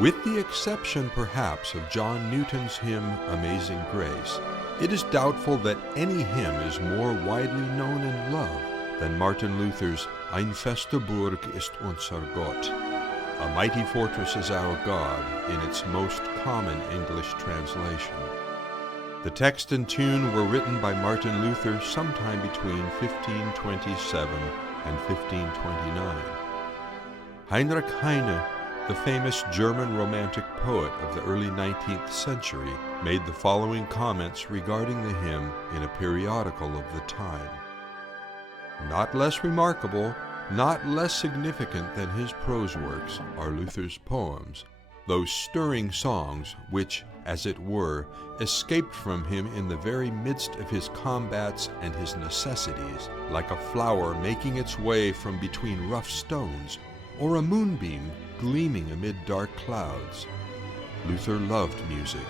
With the exception, perhaps, of John Newton's hymn Amazing Grace, it is doubtful that any hymn is more widely known and loved than Martin Luther's Ein feste Burg ist unser Gott, A Mighty Fortress is Our God, in its most common English translation. The text and tune were written by Martin Luther sometime between 1527 and 1529. Heinrich Heine, the famous German Romantic poet of the early 19th century, made the following comments regarding the hymn in a periodical of the time. Not less remarkable, not less significant than his prose works are Luther's poems, those stirring songs which, as it were, escaped from him in the very midst of his combats and his necessities, like a flower making its way from between rough stones, or a moonbeam gleaming amid dark clouds. Luther loved music.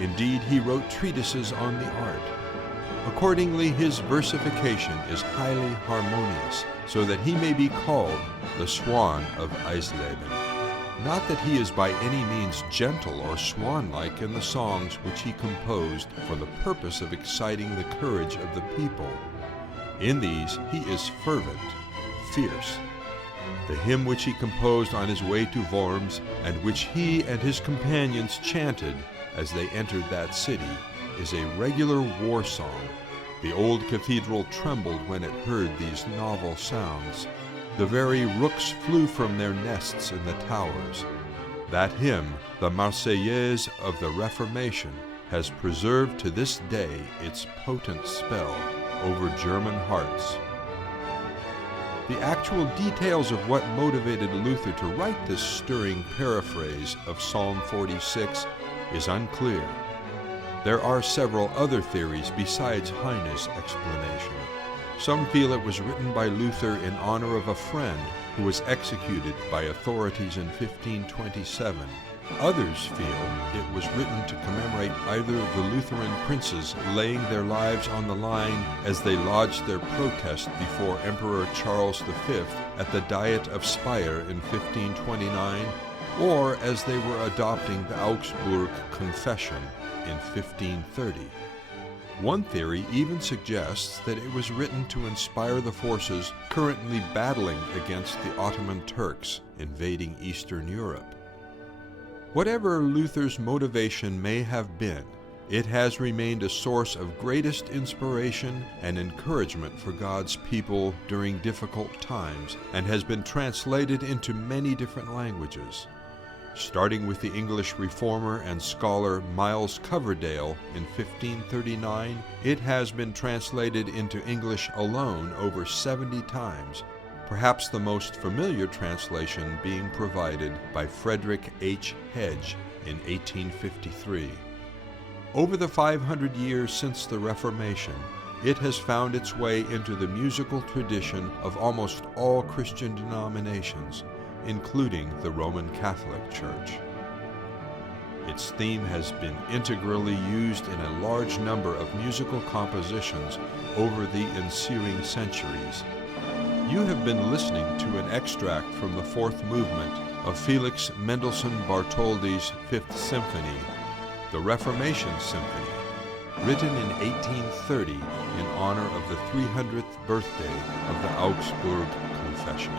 Indeed, he wrote treatises on the art. Accordingly, his versification is highly harmonious, so that he may be called the Swan of Eisleben. Not that he is by any means gentle or swan-like in the songs which he composed for the purpose of exciting the courage of the people. In these he is fervent, fierce. The hymn which he composed on his way to Worms, and which he and his companions chanted as they entered that city, is a regular war song. The old cathedral trembled when it heard these novel sounds. The very rooks flew from their nests in the towers. That hymn, the Marseillaise of the Reformation, has preserved to this day its potent spell over German hearts. The actual details of what motivated Luther to write this stirring paraphrase of Psalm 46 is unclear. There are several other theories besides Heine's explanation. Some feel it was written by Luther in honor of a friend who was executed by authorities in 1527. Others feel it was written to commemorate either the Lutheran princes laying their lives on the line as they lodged their protest before Emperor Charles V at the Diet of Speyer in 1529, or as they were adopting the Augsburg Confession in 1530. One theory even suggests that it was written to inspire the forces currently battling against the Ottoman Turks invading Eastern Europe. Whatever Luther's motivation may have been, it has remained a source of greatest inspiration and encouragement for God's people during difficult times, and has been translated into many different languages. Starting with the English reformer and scholar Miles Coverdale in 1539, it has been translated into English alone over 70 times, perhaps the most familiar translation being provided by Frederick H. Hedge in 1853. Over the 500 years since the Reformation, it has found its way into the musical tradition of almost all Christian denominations, including the Roman Catholic Church. Its theme has been integrally used in a large number of musical compositions over the ensuing centuries. You have been listening to an extract from the fourth movement of Felix Mendelssohn Bartholdy's Fifth Symphony, the Reformation Symphony, written in 1830 in honor of the 300th birthday of the Augsburg Confession.